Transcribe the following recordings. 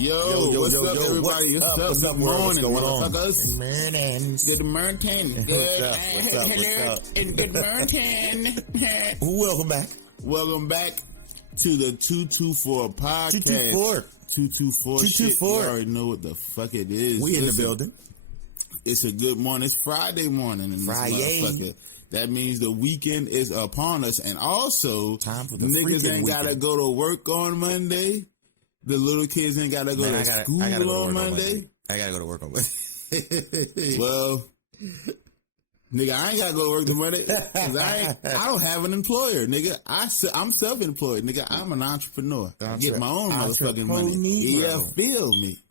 Yo, what's up, everybody? What's up? Good morning, motherfuckers. Good morning. What's up? And good morning. Welcome back to the 224 podcast. 224. Shit, you already know what the fuck it is. We in the building. It's a good morning. It's Friday morning. In Friday. This motherfucker. That means the weekend is upon us. And also, time for the niggas ain't got to go to work on Monday. The little kids ain't got to go to school on Monday. I got to go to work on Monday. Well, nigga, I ain't got to go to work on Monday because I don't have an employer, nigga. I'm self-employed, nigga. I'm an entrepreneur. I get my own motherfucking money. Yeah, feel me.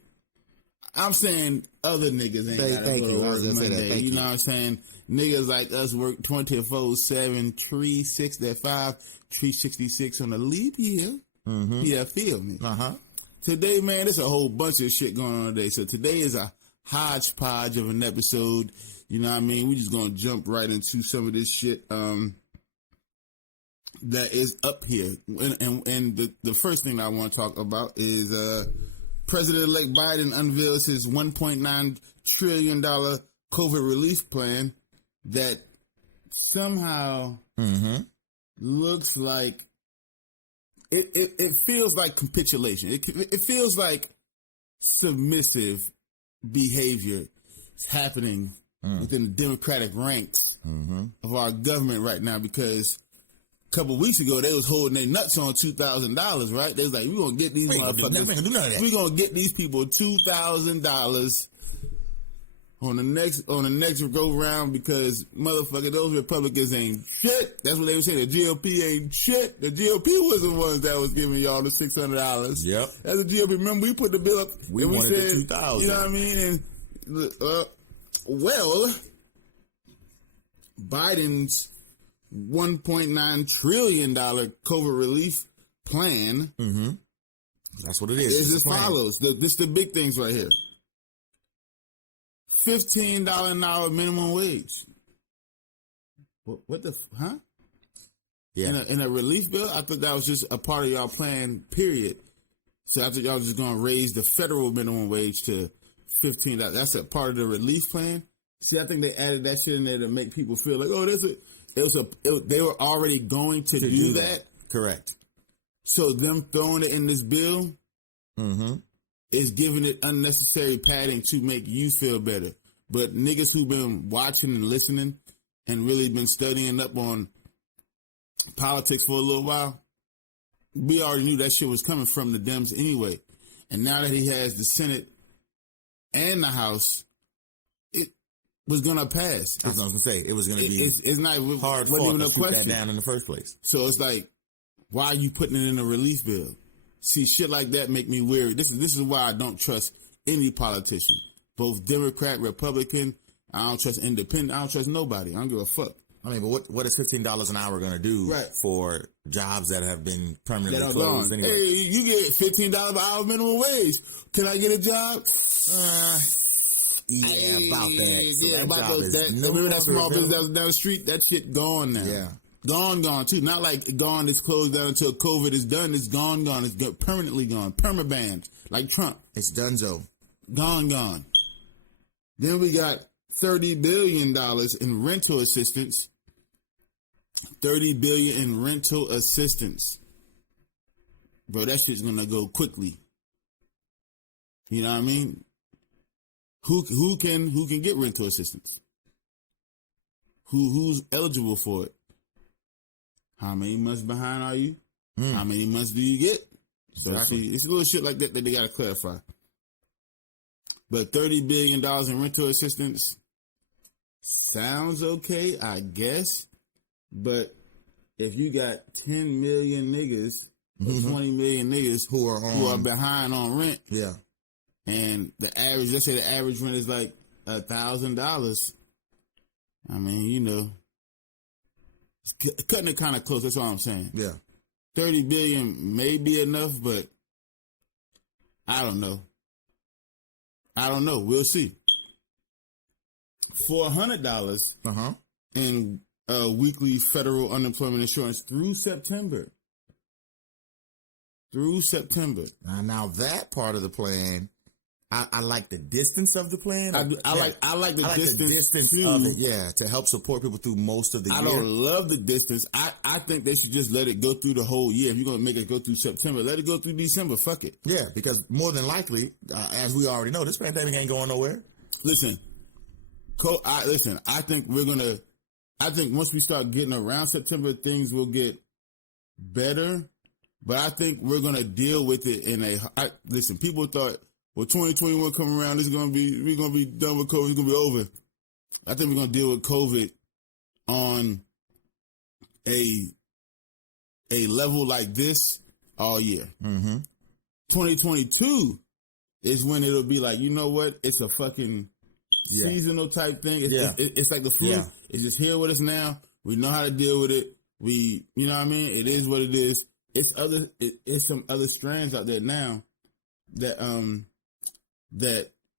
I'm saying other niggas ain't got to go to work on Monday. You know what I'm saying? Niggas like us work 24/7, 365, 366 on a leap year. Mm-hmm. Yeah, feel me. Today, man, there's a whole bunch of shit going on today. So today is a hodgepodge of an episode. You know what I mean? We just gonna jump right into some of this shit that is up here. And the first thing I want to talk about is President-elect Biden unveils his $1.9 trillion COVID relief plan that somehow looks like it feels like capitulation. It feels like submissive behavior is happening within the Democratic ranks of our government right now, because a couple of weeks ago they was holding their nuts on $2,000, right? They was like, we're gonna get these motherfuckers. We're gonna get these people $2,000 on the next go round, because motherfucker, those Republicans ain't shit. That's what they were saying. The GOP ain't shit. The GOP was the ones that was giving y'all the $600. Yep. That's the GOP. Remember, we put the bill up. We wanted the $2,000. You know what I mean? And well, Biden's $1.9 trillion COVID relief plan. That's what it is. Is as follows. This the big things right here. $15 an hour minimum wage. What the huh? Yeah. In a relief bill, I thought that was just a part of y'all plan. Period. So I thought y'all was just gonna raise the federal minimum wage to $15. That's a part of the relief plan. See, I think they added that shit in there to make people feel like, oh, they were already going to do that. Correct. So them throwing it in this bill is giving it unnecessary padding to make you feel better. But niggas who've been watching and listening and really been studying up on politics for a little while, we already knew that shit was coming from the Dems anyway. And now that he has the Senate and the House, it was going to pass. I was going to say, it was going to be it's not hard wasn't even a question. That down in the first place. So it's like, why are you putting it in a relief bill? See, shit like that make me weary. This is why I don't trust any politician, both Democrat, Republican. I don't trust independent. I don't trust nobody. I don't give a fuck. I mean, but what is $15 an hour going to do for jobs that have been permanently closed anyway? Hey, you get $15 an hour minimum wage. Can I get a job? Yeah, about that. So yeah, about those. Remember that small business that was down the street? That shit gone now. Yeah. Gone too. Not like gone, it's closed down until COVID is done. It's gone. It's permanently gone. Permabanned. Like Trump. It's donezo. Gone. Then we got $30 billion in rental assistance. $30 billion in rental assistance. Bro, that shit's gonna go quickly. You know what I mean? Who can get rental assistance? Who's eligible for it? How many months behind are you? How many months do you get? Exactly. So it's a little shit like that they got to clarify. But $30 billion in rental assistance sounds okay, I guess. But if you got 10 million niggas or 20 million niggas who are behind on rent, and let's say the average rent is like $1,000. I mean, you know, cutting it kind of close. That's all I'm saying. Yeah. 30 billion may be enough, but I don't know. We'll see. $400 in weekly federal unemployment insurance through September. through September. Now that part of the plan, I like the distance of the plan. I like the distance too, of it, to help support people through most of the year. I don't love the distance. I think they should just let it go through the whole year. If you're going to make it go through September, let it go through December. Fuck it. Yeah, because more than likely, as we already know, this pandemic ain't going nowhere. Listen, I think once we start getting around September, things will get better. But I think we're going to deal with it listen, people thought, well, 2021 come around, we're going to be done with COVID, it's going to be over. I think we're going to deal with COVID on a level like this all year. 2022 is when it'll be like, you know what? It's a fucking seasonal type thing. It's like the flu. Yeah. It's just here with us now. We know how to deal with it. You know what I mean? It is what it is. It's some other strands out there now that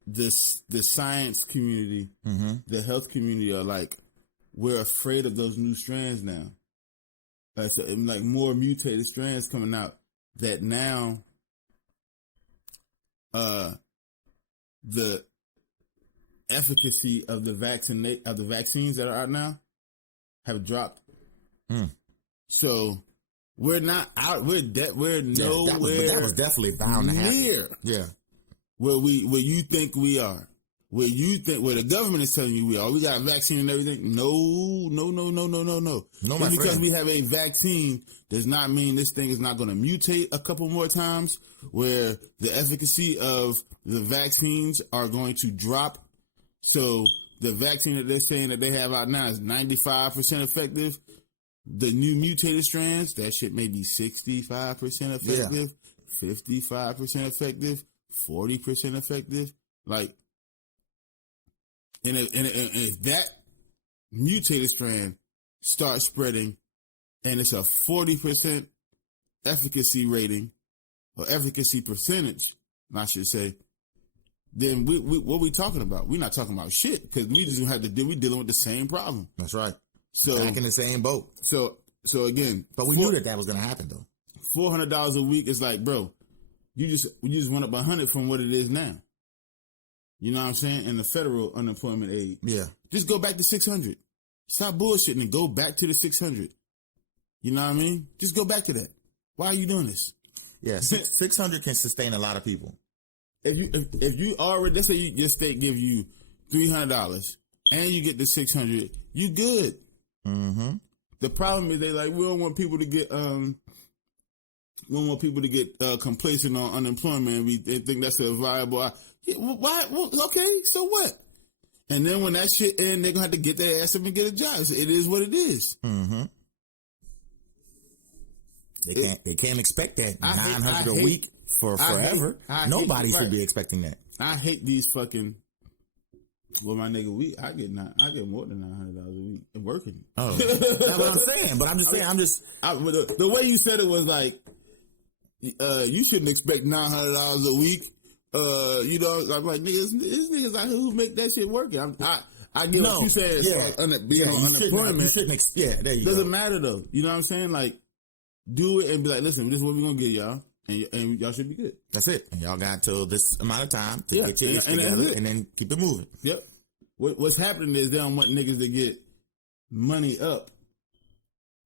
the science community, the health community are like, we're afraid of those new strands now. So, like more mutated strands coming out that now the efficacy of the vaccines that are out now have dropped. So we're not out. We're nowhere. That was definitely bound to happen. Near. Yeah. Where you think we are. Where the government is telling you we are. We got a vaccine and everything. No. Just because we have a vaccine does not mean this thing is not going to mutate a couple more times, where the efficacy of the vaccines are going to drop. So the vaccine that they're saying that they have out now is 95% effective. The new mutated strands, that shit may be 65% effective, 55% effective, 40% effective. Like, and if that mutated strand starts spreading and it's a 40% efficacy rating or efficacy percentage, I should say, then what we talking about? We're not talking about shit, because we just have to we're dealing with the same problem. That's right. So back in the same boat. So again, but we knew that was going to happen though. $400 a week is like, bro, you just went up 100 from what it is now. You know what I'm saying? And the federal unemployment aid. Yeah. Just go back to 600. Stop bullshitting and go back to the 600. You know what I mean? Just go back to that. Why are you doing this? Yeah, 600 can sustain a lot of people. If you already, let's say your state give you $300 and you get the 600, you good. The problem is they like, we don't want people to get complacent on unemployment. They think that's a viable. Why? Well, okay, so what? And then when that shit ends, they're gonna have to get their ass up and get a job. So it is what it is. They can't expect that 900 a week for forever. Nobody should be expecting that. I hate these fucking. Well, my nigga, I get more than $900 a week working. Oh, that's what I'm saying. But I'm just saying, the way you said it was like, you shouldn't expect $900 a week. You know, I'm like, niggas out here who make that shit working. I get what you said. Like being on unemployment. There you doesn't matter though. You know what I'm saying? Like, do it and be like, listen, this is what we're gonna get y'all, and y'all should be good. That's it. And y'all got till this amount of time to get your together and then keep it moving. Yep. What's happening is they don't want niggas to get money up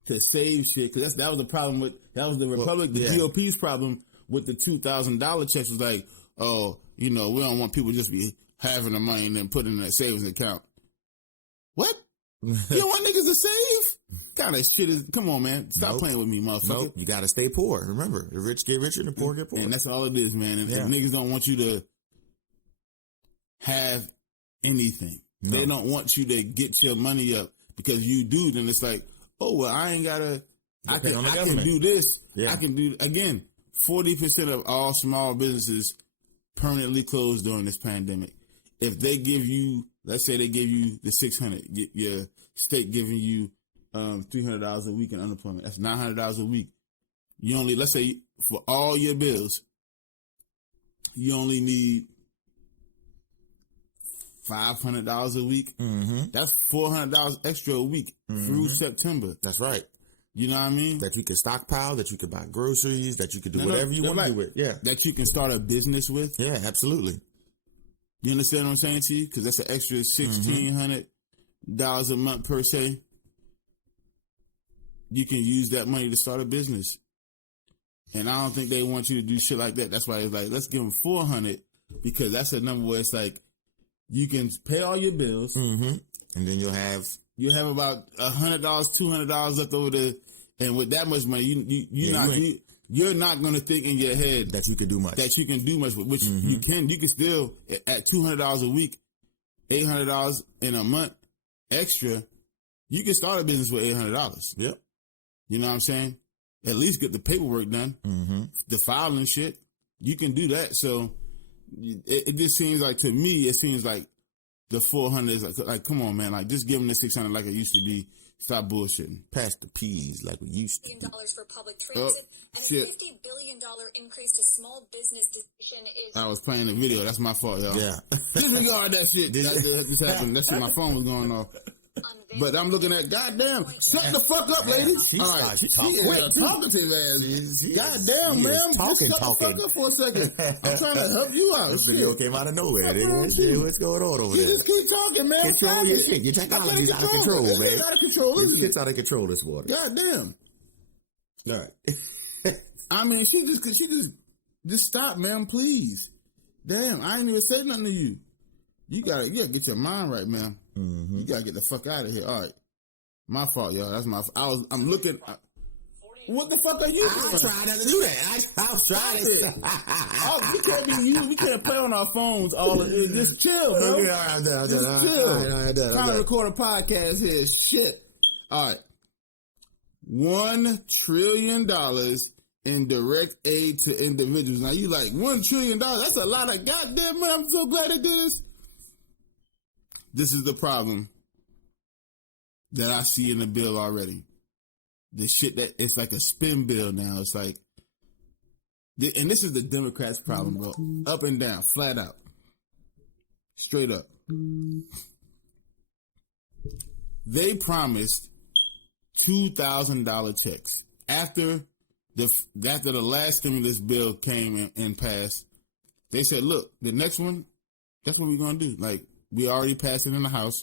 to save shit, because that was the problem that was the Republic, the GOP's problem with the $2,000 checks was like, oh, you know, we don't want people just be having the money and then putting it in a savings account. What? You don't want niggas to save? Kind of shit is. Come on, man. Stop playing with me, motherfucker. Nope. You gotta stay poor. Remember, the rich get richer and the poor get poor. And that's all it is, man. And niggas don't want you to have anything. No. They don't want you to get your money up, because you do. Then it's like, oh well, I ain't gotta. I can do this. Yeah. I can do again. 40% of all small businesses permanently closed during this pandemic. If they give you, let's say they give you the 600, your state giving you $300 a week in unemployment. That's $900 a week. You only, let's say for all your bills, you only need $500 a week. That's $400 extra a week through September. That's right. You know what I mean? That you can stockpile, that you can buy groceries, that you can do whatever you want to do with. Yeah. That you can start a business with. Yeah, absolutely. You understand what I'm saying to you? Because that's an extra $1,600 a month per se. You can use that money to start a business. And I don't think they want you to do shit like that. That's why it's like, let's give them $400, because that's a number where it's like, you can pay all your bills. And then you'll have about $100, $200 left over there. And with that much money, you're not going to think in your head that you can do much. That you can do much with, which you can. You can still, at $200 a week, $800 in a month extra, you can start a business with $800. Yep. You know what I'm saying? At least get the paperwork done, the filing shit. You can do that. So it just seems like, to me, it seems like the 400 is like, come on, man, like just give them the 600 like it used to be. Stop bullshitting. Pass the peas like we used to. $1 for public transit and a $50 billion increase to small business decision is. I was playing the video. That's my fault, y'all. Yeah. Disregard that shit. That just happened. That's when my phone was going off. But I'm looking at, goddamn, shut the fuck up, ladies. All right. She talking to his ass. Goddamn, man. Talking. Shut the fuck up for a second. I'm trying to help you out. This video came out of nowhere. What's going on over there? You just keep talking, man. Control your shit. Your technology's out of control, man. It's out of control, isn't it? It's out of control, this water. Goddamn. All right. I mean, she just stop, man, please. Damn, I ain't even said nothing to you. You gotta get your mind right, man. You gotta get the fuck out of here. All right, my fault, y'all. That's my. I'm looking. What the fuck are you doing? I tried not to do that. I tried it. We can't be you. We can't play on our phones. Just chill, bro. Okay, all right, just chill. All right, Trying to record a podcast here. Shit. All right. $1 trillion in direct aid to individuals. Now you like $1 trillion? That's a lot of goddamn money. I'm so glad they did this. This is the problem that I see in the bill already. The shit that it's like a spin bill now. It's like, and this is the Democrats' problem, bro. Up and down, flat out, straight up. They promised $2,000 checks after the last stimulus bill came and passed. They said, look, the next one, that's what we're gonna do. Like, we already passed it in the House.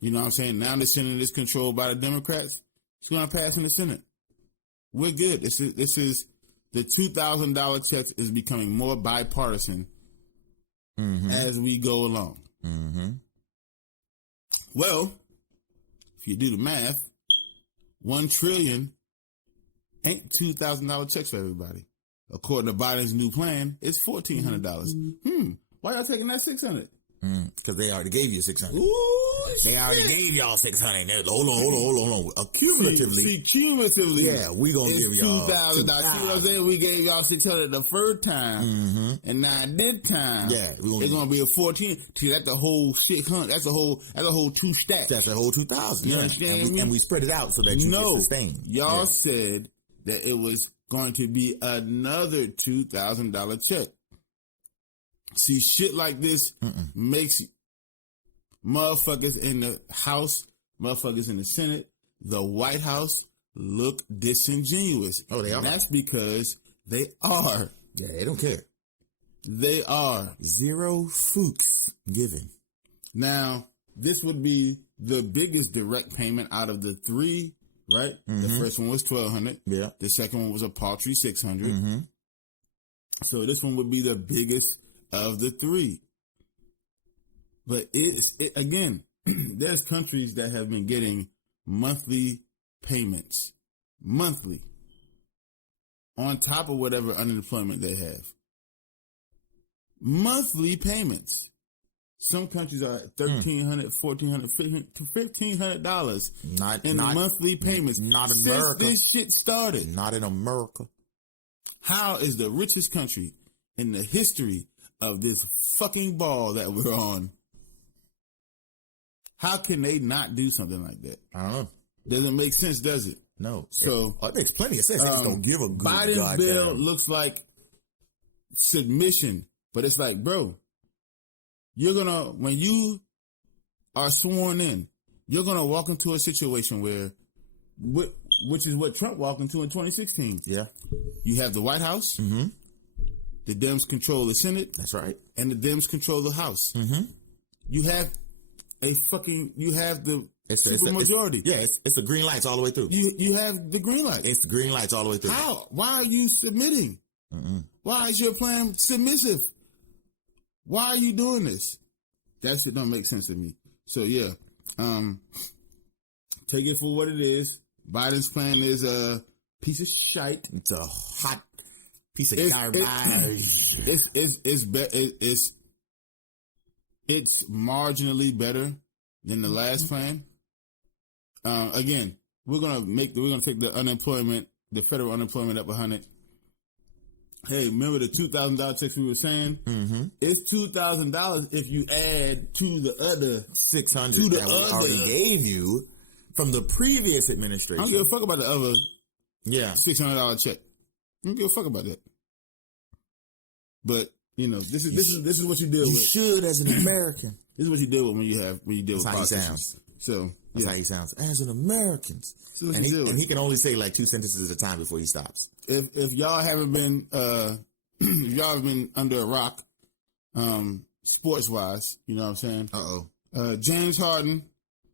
You know what I'm saying? Now the Senate is controlled by the Democrats. It's going to pass in the Senate. We're good. This is the $2,000 check is becoming more bipartisan as we go along. Well, if you do the math, $1 trillion ain't $2,000 checks for everybody. According to Biden's new plan, it's $1,400. Why y'all taking that $600? Because they already gave you 600. Ooh, they already gave y'all 600. Hold on. Cumulatively. Yeah, we gonna give y'all $2,000. See what I'm saying? We gave y'all 600 the first time, and now this time, it's gonna be a 14. See, that's the whole 600. That's a whole 2 stacks. That's a whole 2,000. You understand? And we spread it out so that you can sustain. Y'all said that it was going to be another $2,000 check. See, shit like this makes motherfuckers in the House, motherfuckers in the Senate, the White House look disingenuous. Oh, they are? And that's because they are. Yeah, they don't care. They are. Zero fucks given. Now, this would be the biggest direct payment out of the three, right? The first one was $1,200. Yeah. The second one was a paltry $600. So this one would be the biggest of the three. But again, there's countries that have been getting monthly payments. Monthly. On top of whatever unemployment they have. Monthly payments. Some countries are at $1,300, $1,400, $1,500 in monthly payments. Not in America. Since this shit started. Not in America. How is the richest country in the history of this fucking ball that we're on, how can they not do something like that? I don't know. Doesn't make sense, does it? No. So it makes plenty of sense. They just don't give a good Biden's bill looks like submission, but it's like, bro, when you are sworn in, you're gonna walk into a situation where which is what Trump walked into in 2016. Yeah. You have the White House. Mm-hmm. The Dems control the Senate. That's right. And the Dems control the House. Mm-hmm. You have the super majority. It's the green lights all the way through. You have the green light. It's the green lights all the way through. How? Why are you submitting? Mm-mm. Why is your plan submissive? Why are you doing this? That shit don't make sense to me. So yeah, take it for what it is. Biden's plan is a piece of shite. It's a hot piece of garbage. It's marginally better than the last plan. Again, we're gonna take the federal unemployment up 100. Hey, remember the $2,000 checks we were saying? Mm-hmm. It's $2,000 if you add to the other $600 that we already gave you from the previous administration. I don't give a fuck about the other $600 check. I don't give a fuck about that. But this is what you deal with. You should, as an American. This is what you deal with when you deal with politicians. So that's how he sounds. As an American. And he can only say like 2 sentences at a time before he stops. If y'all haven't been if y'all have been under a rock, sports wise, you know what I'm saying? James Harden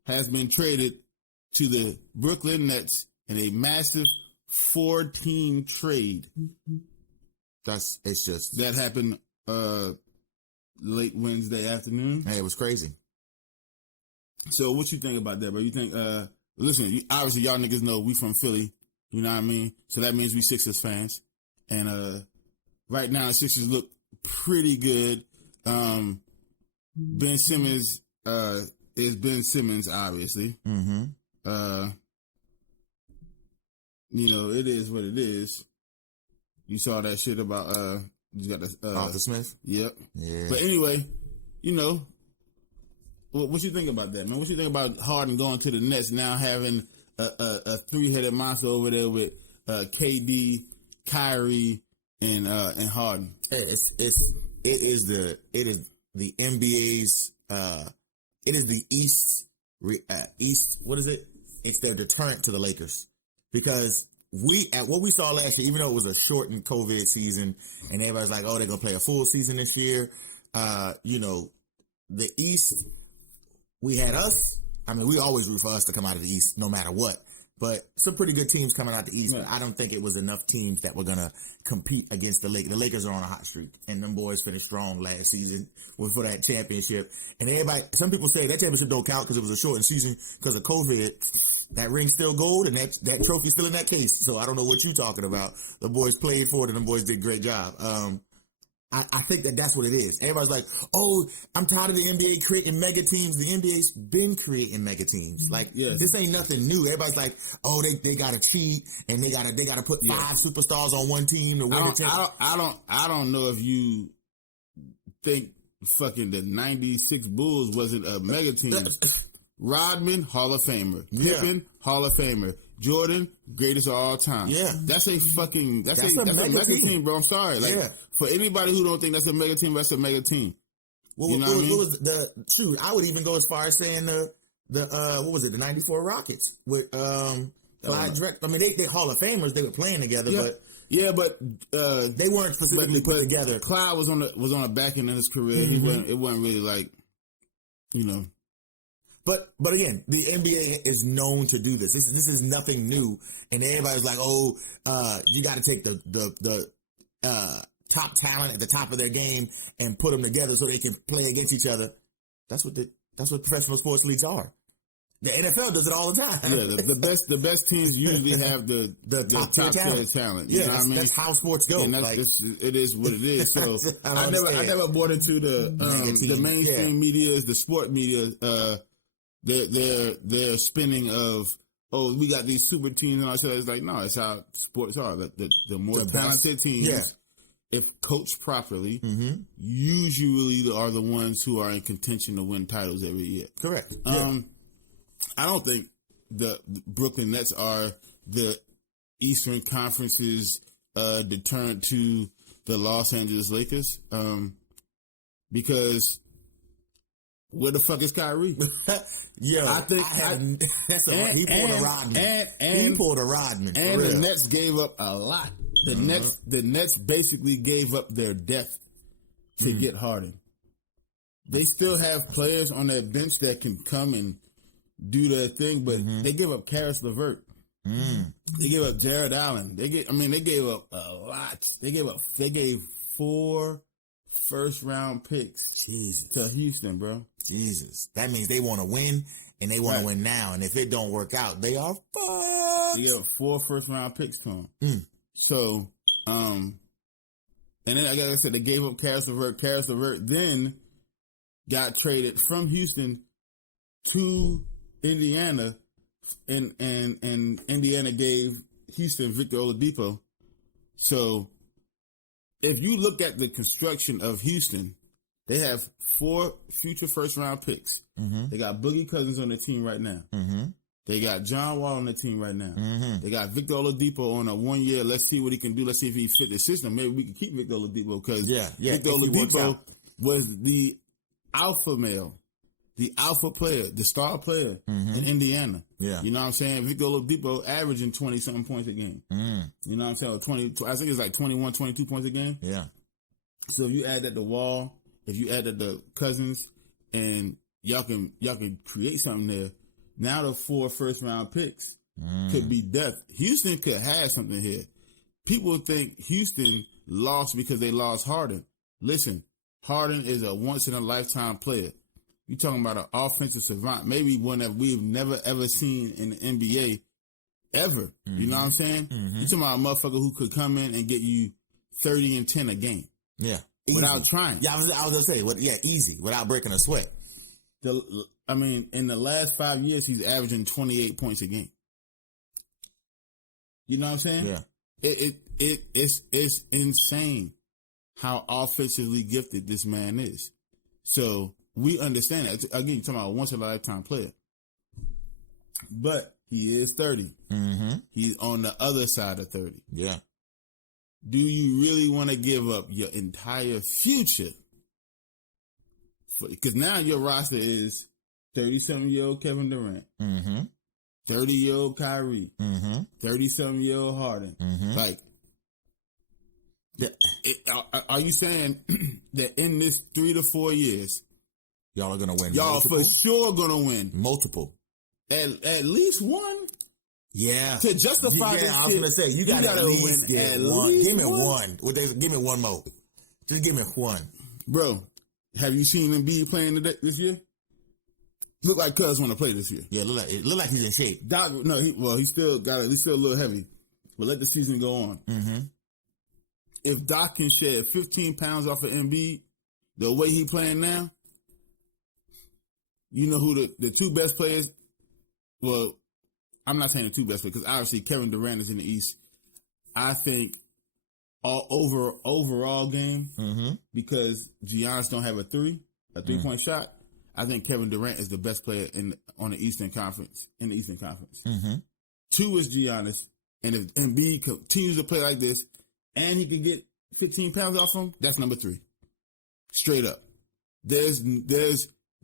has been traded to the Brooklyn Nets in a massive 4-team trade. That happened late Wednesday afternoon. Hey, it was crazy. So what you think about that, bro? You think listen, obviously y'all niggas know we from Philly, you know what I mean? So that means we Sixers fans. And right now the Sixers look pretty good. Ben Simmons is Ben Simmons, obviously. Mm-hmm. It is what it is. You saw that shit about you got the Arthur Smith? Yep. Yeah. But anyway, what you think about that, man? What you think about Harden going to the Nets now, having a 3-headed monster over there with KD, Kyrie, and Harden? It is the NBA's it is the East. What is it? It's their deterrent to the Lakers, because what we saw last year, even though it was a shortened COVID season, and everybody's like, "Oh, they're gonna play a full season this year." The East, we had us. I mean, we always root for us to come out of the East, no matter what. But some pretty good teams coming out the East. Yeah. I don't think it was enough teams that were gonna compete against the Lakers. The Lakers are on a hot streak, and them boys finished strong last season for that championship. And some people say that championship don't count because it was a shortened season because of COVID. That ring's still gold, and that trophy's still in that case. So I don't know what you're talking about. The boys played for it, and the boys did a great job. I think that's what it is. Everybody's like, "Oh, I'm tired of the NBA creating mega teams." The NBA's been creating mega teams. Like, This ain't nothing new. Everybody's like, "Oh, they gotta cheat and they gotta put 5 superstars on one team to win the championship." I don't know if you think fucking the '96 Bulls wasn't a mega team. Rodman, Hall of Famer. Pippen, Hall of Famer. Jordan, greatest of all time. Yeah. That's a mega team, bro. I'm sorry. For anybody who don't think that's a mega team, that's a mega team. What I would even go as far as saying what was it, the 94 Rockets with Clyde Drexler. I mean, they Hall of Famers, they were playing together, but they weren't specifically put together. Clyde was on the back end of his career. Mm-hmm. It wasn't really like, But again, the NBA is known to do this. This is nothing new, and everybody's like, "Oh, you got to take the top talent at the top of their game and put them together so they can play against each other." That's what professional sports leagues are. The NFL does it all the time. Yeah, the best teams usually have the top tier talent. You know what I mean? That's how sports go. And it is what it is. So I never bought into the mainstream media, the sport media. Their spinning of, oh, we got these super teams and all that. It's like, no, it's how sports are. The more talented teams, if coached properly, usually are the ones who are in contention to win titles every year. Correct. I don't think the Brooklyn Nets are the Eastern Conference's deterrent to the Los Angeles Lakers, because Where the fuck is Kyrie? Yo, I think he pulled a Rodman. He pulled a Rodman. And the Nets gave up a lot. The Nets basically gave up their depth to get Harden. They still have players on their bench that can come and do their thing, but they give up Karis LeVert. They gave up Jared Allen. They gave up a lot. They gave 4 first-round picks to Houston, bro. Jesus. That means they want to win, and they want to win now. And if it don't work out, they are fucked. They gave up 4 first-round picks to him. So, and then, like I said, they gave up Karis LeVert. Karis LeVert then got traded from Houston to Indiana, and Indiana gave Houston Victor Oladipo. So, if you look at the construction of Houston, they have 4 future first-round picks. They got Boogie Cousins on the team right now. They got John Wall on the team right now. They got Victor Oladipo on a 1 year. Let's see what he can do. Let's see if he fit the system. Maybe we can keep Victor Oladipo because Victor Oladipo was the alpha male, the alpha player, the star player in Indiana. You know what I'm saying? Victor Oladipo averaging 20-something points a game. You know what I'm saying? I think it's like 21, 22 points a game. Yeah. So if you add that to Wall, if you add that to Cousins, and y'all can create something there. Now the 4 first-round picks could be depth. Houston could have something here. People think Houston lost because they lost Harden. Listen, Harden is a once-in-a-lifetime player. You're talking about an offensive savant, maybe one that we've never, ever seen in the NBA ever. You know what I'm saying? You're talking about a motherfucker who could come in and get you 30 and 10 a game. Yeah. Without trying. Yeah, I was going to say, easy, without breaking a sweat. In the last 5 years, he's averaging 28 points a game. You know what I'm saying? Yeah. It's insane how offensively gifted this man is. So we understand that. Again, you're talking about a once-in-a-lifetime player. But he is 30. He's on the other side of 30. Yeah. Do you really want to give up your entire future? Because now your roster is 30-something-year-old Kevin Durant, 30-year-old Kyrie, 30-something-year-old Harden. Like, are you saying that in this 3 to 4 years, y'all are going to win? Y'all multiple? For sure going to win. Multiple. At least one? Yeah. To justify this shit. I was going to say, you got to at least win get one. Give me one. Give me one more. Just give me one. Bro, have you seen Embiid playing this year? Look like Cuz want to play this year. Yeah, it look like he's in shape. Doc, no, he's still a little heavy. But let the season go on. If Doc can shed 15 pounds off of Embiid, the way he playing now, you know who the 2 best players, well, I'm not saying the 2 best players, because obviously Kevin Durant is in the East. I think overall game, because Giannis don't have a 3-point shot, I think Kevin Durant is the best player on the Eastern Conference, 2 is Giannis, and if Embiid continues to play like this, and he can get 15 pounds off him, that's number 3. Straight up. There's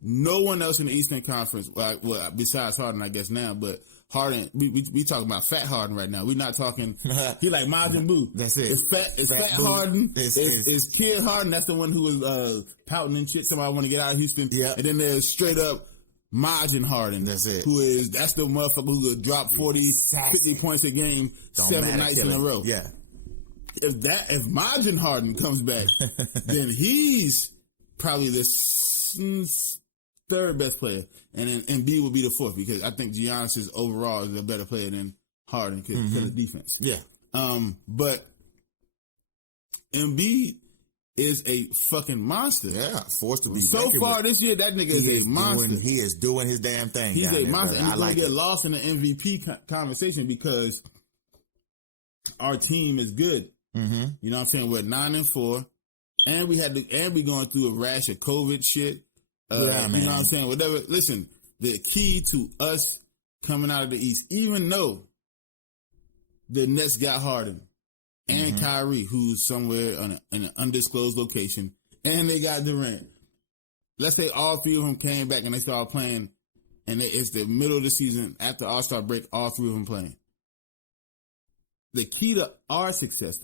no one else in the Eastern Conference, well, besides Harden, I guess now, but Harden, we talking about fat Harden right now. We're not talking, he like Majin Buu. That's it. It's fat Harden. It's Kid Harden. That's the one who was pouting and shit. Somebody want to get out of Houston. Yeah. And then there's straight up Majin Harden. That's it. That's the motherfucker who could drop 40, 50 points a game 7 nights in a row. Yeah. If Majin Harden comes back, then he's probably the 3rd best player, and then Embiid will be the 4th, because I think Giannis overall is a better player than Harden because of defense. Yeah. But Embiid is a fucking monster. Yeah, forced to be. So far this year, that nigga is a monster. He is doing his damn thing. He's a monster. Brother. He's going to get lost in the MVP conversation because our team is good. You know what I'm saying? We're 9-4, and we going through a rash of COVID shit. You know what I'm saying? Whatever. Listen, the key to us coming out of the East, even though the Nets got Harden and Kyrie, who's somewhere in an undisclosed location, and they got Durant, let's say all three of them came back and they started playing, and it's the middle of the season after All-Star break, all three of them playing. The key to our success,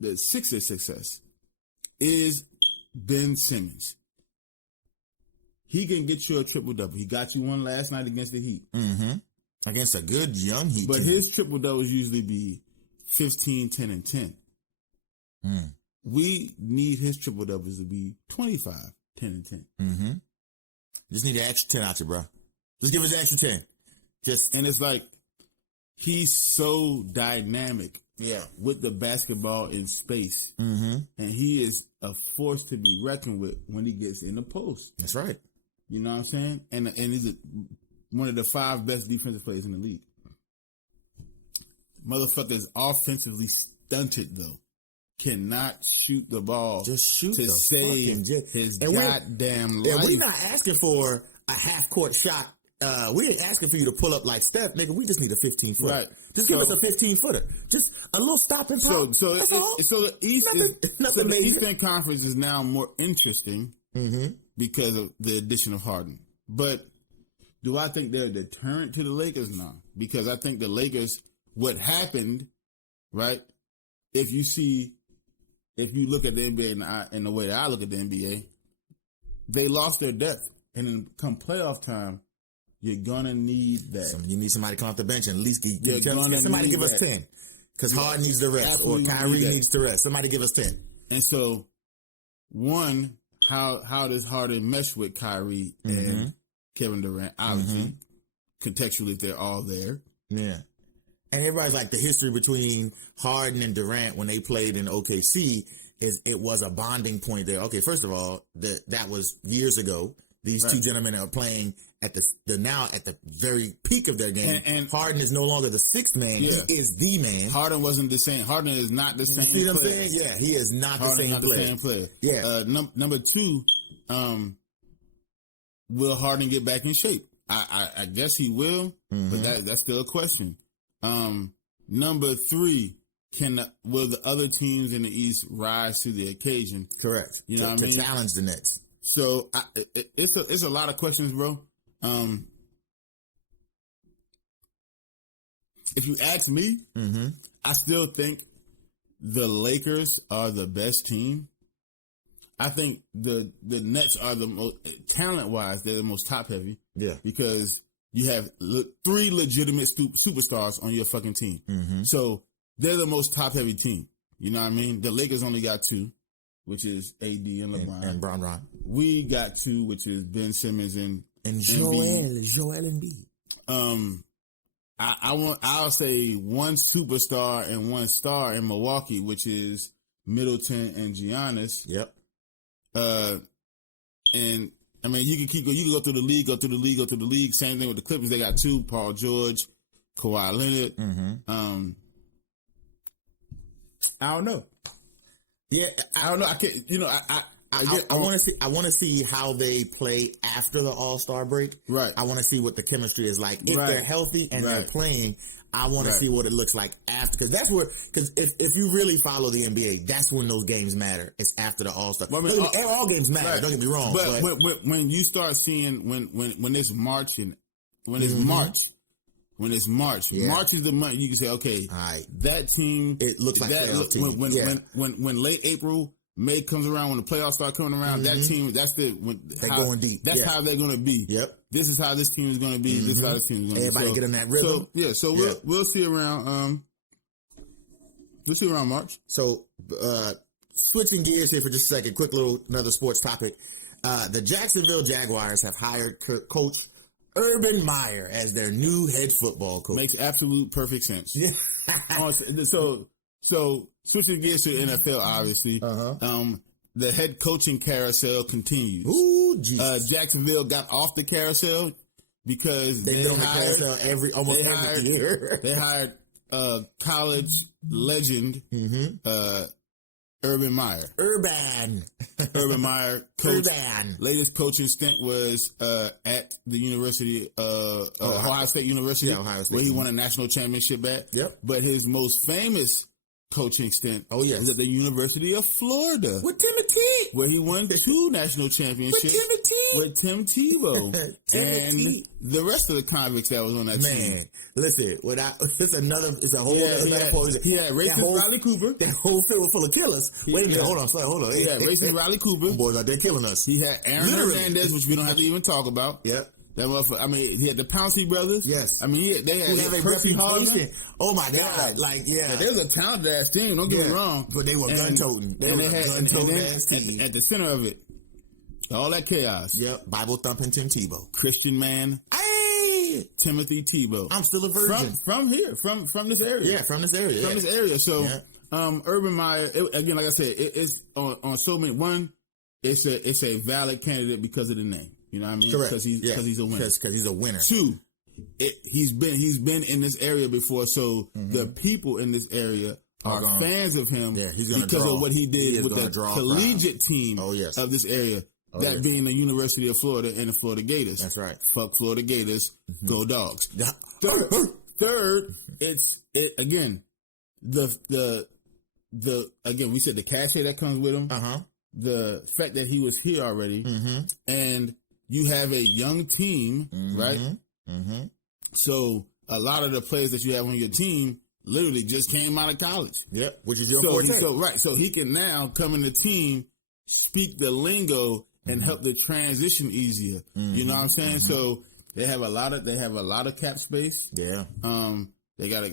the Sixers' success, is Ben Simmons. He can get you a triple-double. He got you one last night against the Heat. Mm-hmm. Against a good young Heat. But his triple-doubles usually be 15, 10, and 10. We need his triple-doubles to be 25, 10, and 10. Mm-hmm. Just need an extra 10 out you, bro. Just give us an extra 10. And it's like, he's so dynamic with the basketball in space. Mm-hmm. And he is a force to be reckoned with when he gets in the post. That's right. You know what I'm saying? And he's one of the 5 best defensive players in the league. Motherfucker's offensively stunted, though. Cannot shoot the ball. Just shoot to the save his goddamn life. And we're not asking for a half-court shot. We ain't asking for you to pull up like Steph, nigga. We just need a 15-footer. Right. Just give us a 15-footer. Just a little stop and pop. So the East the Eastern Conference is now more interesting because of the addition of Harden. But do I think they're a deterrent to the Lakers? No. Because I think the Lakers, what happened, right? If you look at the NBA in the way that I look at the NBA, they lost their depth. And then come playoff time, you're going to need that. You need somebody to come off the bench and at least somebody give us 10. Because Harden needs the rest or Kyrie needs the rest. Somebody give us 10. And so, one, how does Harden mesh with Kyrie and Kevin Durant? Obviously, contextually, they're all there. Yeah. And everybody's like, the history between Harden and Durant when they played in OKC it was a bonding point there. Okay, first of all, that was years ago. These two gentlemen are playing at now at the very peak of their game. And Harden is no longer the sixth man. Yeah. He is the man. Harden wasn't the same. Harden is not the same player. See what I'm saying? Yeah, he is not the same player. Yeah. Number two, will Harden get back in shape? I guess he will, but that's still a question. Number three, will the other teams in the East rise to the occasion? Correct. You know what I mean? To challenge the Nets. So it's a lot of questions, bro. If you ask me, I still think the Lakers are the best team. I think the Nets are the most talent-wise. They're the most top-heavy. Yeah, because you have 3 legitimate superstars on your fucking team. So they're the most top-heavy team. You know what I mean? The Lakers only got 2. Which is AD and LeBron. And Bron. We got 2, which is Ben Simmons and Joel Embiid. I'll say 1 superstar and 1 star in Milwaukee, which is Middleton and Giannis. Yep. And I mean, you can go through the league. Same thing with the Clippers. They got 2, Paul George, Kawhi Leonard. I don't know. Yeah, I don't know. I can't. You know, I want to see how they play after the All-Star break. Right. I want to see what the chemistry is like. If they're healthy and they're playing, I want to see what it looks like after. Because if you really follow the NBA, that's when those games matter. It's after the All-Star. Well, I mean, all games matter. Don't get me wrong. But when you start seeing when it's March and when it's March. When it's March, March is the month you can say, okay, that team. It looks like that team. When late April, May comes around, when the playoffs start coming around, that team, they're going deep. That's how they're going to be. Yep. This is how this team is going to be. This is how this team is going to be. Everybody get in that rhythm. We'll see around. We'll see around March. So, switching gears here for just a second, quick little another sports topic. The Jacksonville Jaguars have hired Coach Urban Meyer as their new head football coach. Makes absolute perfect sense. Yeah. So switching gears to the NFL, obviously. The head coaching carousel continues. Ooh, Jesus. Jacksonville got off the carousel because they hired the carousel every year. They hired college legend Urban Meyer. Urban Meyer. Coach. Latest coaching stint was at the University of Ohio State University, where he won a national championship at. Yep. But his most famous coaching stint. Oh, yes. Was at the University of Florida, With Timothy. where he won 2 national championships with Tim Tebow and the rest of the convicts that was on that team. Man, listen, it's a whole other metaphor. He had racist Riley Cooper. That whole field was full of killers. Wait a minute, hold on. He had racist Riley Cooper. Them boys out there killing us. He had Aaron Hernandez, which we don't have to even talk about. Yep. That motherfucker. I mean, he had the Pouncey brothers. Yes. I mean, they had Percy Harden. Oh my God! Like, yeah, there was a talented ass team. Don't get me wrong, but they were gun toting. They had gun-toting ass team. At the center of it, all that chaos. Yep. Bible thumping Tim Tebow, Christian man. Hey, Timothy Tebow. I'm still a virgin from here, from this area. Yeah, from this area. From this area. So, Urban Meyer, again, like I said, it's on so many. One, it's a valid candidate because of the name. You know what I mean? Correct. Because he's a winner. Because he's a winner. 2, he's been in this area before, so the people in this area are fans of him because of what he did with the collegiate team of this area. That being the University of Florida and the Florida Gators. That's right. Fuck Florida Gators. Go Dogs. Third, again, we said the cachet that comes with him. The fact that he was here already, and you have a young team, right? So a lot of the players that you have on your team literally just came out of college. Yep, which is your forte. So he can now come in the team, speak the lingo, and help the transition easier. You know what I'm saying? So they have a lot of cap space. Yeah. They got a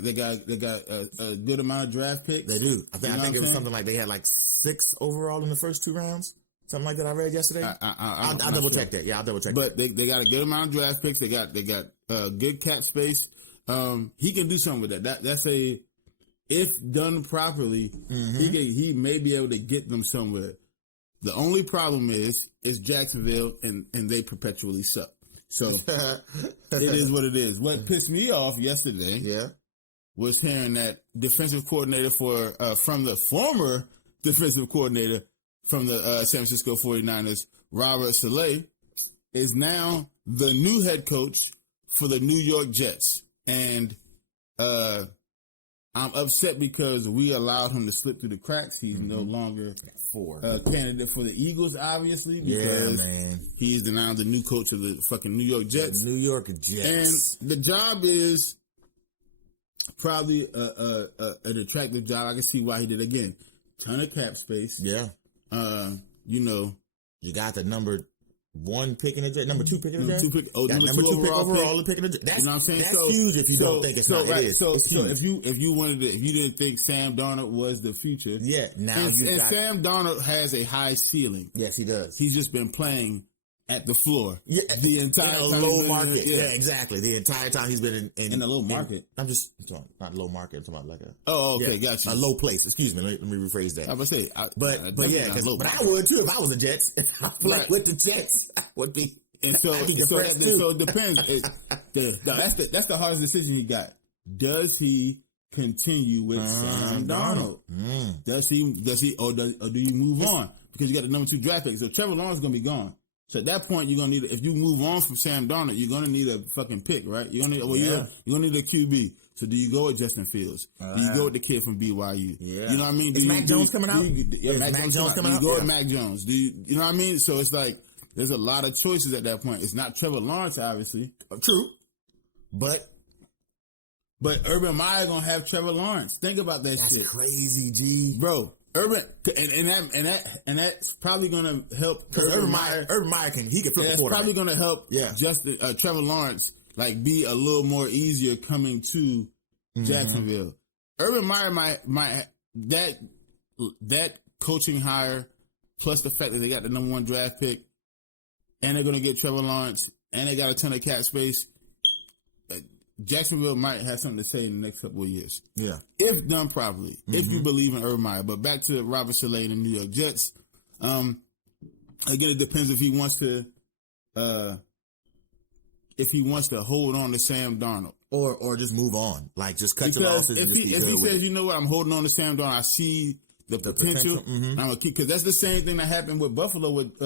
good amount of draft picks. They do. I think it was something like they had like 6 overall in the first 2 rounds. Something like that I read yesterday. I'll double check that. Yeah, I'll double check that. But they got a good amount of draft picks. They got good cap space. He can do something with that. That's if done properly, he may be able to get them somewhere. The only problem is Jacksonville and they perpetually suck. So it is what it is. What pissed me off yesterday was hearing that defensive coordinator from the former defensive coordinator from the San Francisco 49ers, Robert Saleh, is now the new head coach for the New York Jets. And I'm upset because we allowed him to slip through the cracks. He's no longer a candidate for the Eagles, obviously, because he's now the new coach of the fucking New York Jets. New York Jets. And the job is probably an attractive job. I can see why he did it. Again. Ton of cap space. Yeah. You got the number 1 pick in the draft, number 2 pick in the draft. Number 2 overall pick in the draft. That's, you know what I'm saying? That's huge if you don't think it's not. It is. So if you didn't think Sam Darnold was the future, Sam Darnold has a high ceiling. Yes, he does. He's just been playing at the floor. Yeah, the entire time low market. Yeah, exactly. The entire time he's been in the low market. I'm just talking, not low market. I'm talking about like got you. A low place. Excuse me. Let me rephrase that. I was say, but I would too if I was a Jets. With the Jets, I would be. And so it depends. That's the hardest decision he got. Does he continue with Sam Darnold? Does he or do you move on because you got the number 2 draft pick? So Trevor Lawrence is gonna be gone. So at that point, you're gonna need. If you move on from Sam Darnold, you're gonna need a fucking pick, right? You're gonna need. You're gonna need a QB. So do you go with Justin Fields? Do you go with the kid from BYU? Yeah. You know what I mean? Is Mac Jones coming out? Mac Jones coming out. You go with Mac Jones. Do you know what I mean? So it's like there's a lot of choices at that point. It's not Trevor Lawrence, obviously. True, but Urban Meyer gonna have Trevor Lawrence. Think about that shit. That's crazy, G, bro. Urban and that's probably gonna help because Urban Meyer can flip a quarterback. It's probably gonna help Trevor Lawrence like be a little more easier coming to Jacksonville. Urban Meyer might that coaching hire plus the fact that they got the number 1 draft pick and they're gonna get Trevor Lawrence and they got a ton of cap space. Jacksonville might have something to say in the next couple of years. Yeah. If done properly. If you believe in Urban Meyer. But back to Robert Saleh and the New York Jets. Again, it depends if he wants to hold on to Sam Darnold. Or just move on. Like just cut the losses. If he says, you know what, I'm holding on to Sam Darnold, I see the potential. I'm gonna keep because that's the same thing that happened with Buffalo with